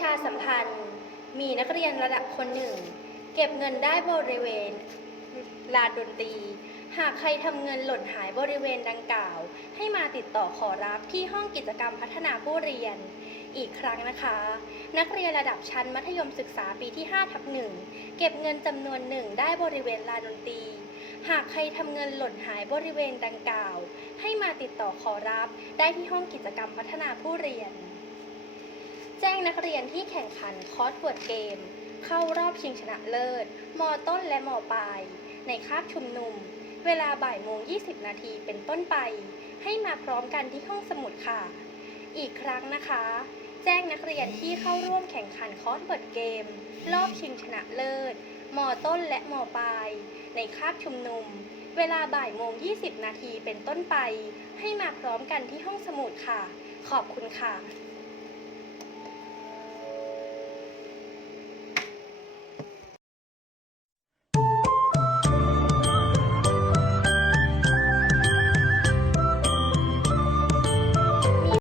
ชาสัมพันธ์ มีนักเรียนระดับคนหนึ่ง เก็บเงินได้บริเวณลานดนตรี หากใครทำเงินหล่นหายบริเวณดังกล่าว ให้มาติดต่อขอรับที่ห้องกิจกรรมพัฒนาผู้เรียน อีกครั้งนะคะ นักเรียนระดับชั้นมัธยมศึกษาปีที่5ทับหนึ่งเก็บเงินจำนวนหนึ่งได้บริเวณลานดนตรี หากใครทำเงินหล่นหายบริเวณดังกล่าว ให้มาติดต่อขอรับได้ที่ห้องกิจกรรมพัฒนาผู้เรียน แจ้งนักเรียนที่แข่งขันคอร์สเวิร์ดเกม เข้ารอบชิงชนะเลิศ มต้นและมปลาย ในคาบชุมนุม เวลาบ่ายโมง 20 นาทีเป็นต้นไป ให้มาพร้อมกันที่ห้องสมุดค่ะ อีกครั้งนะคะ แจ้งนักเรียนที่เข้าร่วมแข่งขันคอร์สเวิร์ดเกม รอบชิงชนะเลิศ มต้นและมปลาย ในคาบชุมนุม เวลาบ่ายโมง 20 นาทีเป็นต้นไป ให้มาพร้อมกันที่ห้องสมุดค่ะ ขอบคุณค่ะ